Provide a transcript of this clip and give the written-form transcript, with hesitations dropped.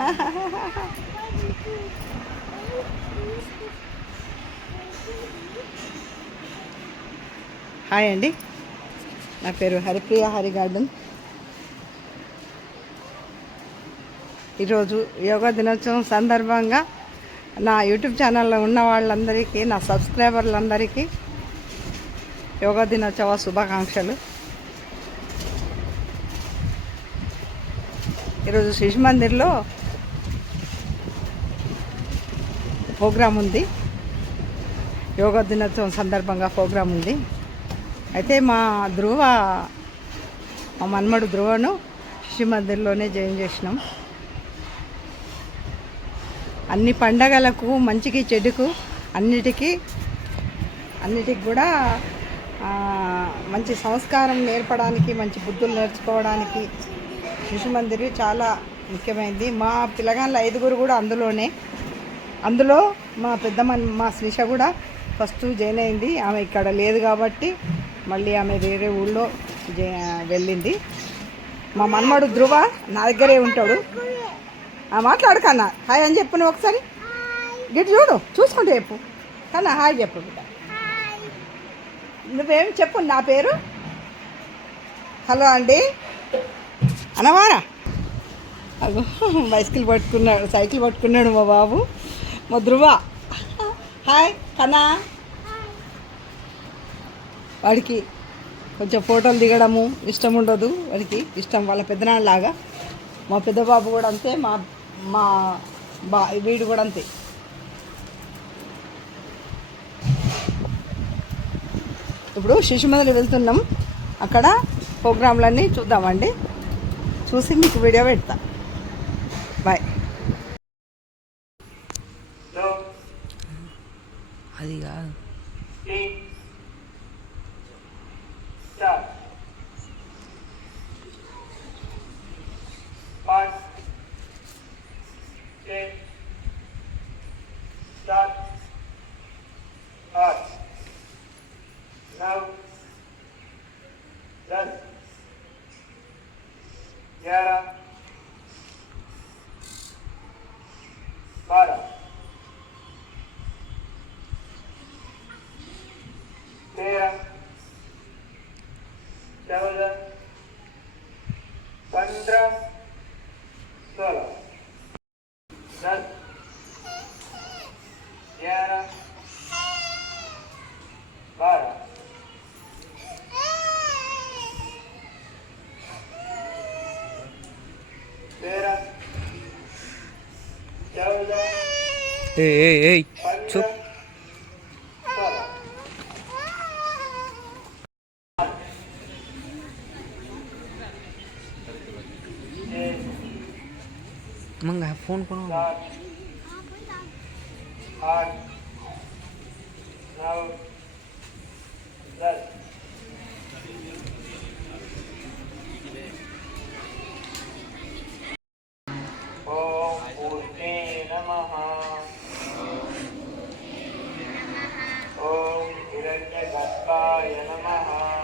Hi అండి, నా పేరు హరిప్రియ హరి గార్డెన్. ఈరోజు యోగా దినోత్సవం సందర్భంగా నా యూట్యూబ్ ఛానల్లో ఉన్న వాళ్ళందరికీ, నా సబ్స్క్రైబర్లందరికీ యోగా దినోత్సవ శుభాకాంక్షలు. ఈరోజు శిశు మందిర్లో ప్రోగ్రాం ఉంది, యోగా దినోత్సవం సందర్భంగా ప్రోగ్రాం ఉంది. అయితే మా మన్మడు ధ్రువను శిశు మందిర్లోనే జాయిన్ చేసినాం. అన్ని పండగలకు, మంచికి చెడుకు, అన్నిటికీ కూడా మంచి సంస్కారం నేర్పడానికి, మంచి బుద్ధులు నేర్చుకోవడానికి శిశు మందిర్ చాలా ముఖ్యమైనది. మా పిల్లగాళ్ళ 5 కూడా అందులో మా మా శ్రీష కూడా ఫస్ట్ జాయిన్ అయింది. ఆమె ఇక్కడ లేదు కాబట్టి మళ్ళీ ఆమె వేరే ఊళ్ళో వెళ్ళింది. మా మన్మడు ధ్రువ నా దగ్గరే ఉంటాడు. మాట్లాడు కన్నా, హాయ్ అని చెప్పు. నువ్వు ఒకసారి గిట్ చూసుకుంటే చెప్పు కన్నా, హాయ్ చెప్పు. నువ్వేం చెప్పు, నా పేరు హలో అండి అనవారా. అగో సైకిల్ పట్టుకున్నాడు మా బాబు, మా ధ్రువ. హాయ్ కన్నా. వాడికి కొంచెం ఫోటోలు దిగడము ఇష్టం ఉండదు, వాడికి ఇష్టం వాళ్ళ పెద్దనాన్నలాగా. మా పెద్ద బాబు కూడా అంతే, వీడు కూడా అంతే. ఇప్పుడు శిశు మందిర్ వెళ్తున్నాం, అక్కడ ప్రోగ్రాంలన్నీ చూద్దామండి. చూసి మీకు వీడియో పెడతా. బాయ్. అది కాదు चुप. मग फोन कोण ओम हिरण्यगर्भाय नमः.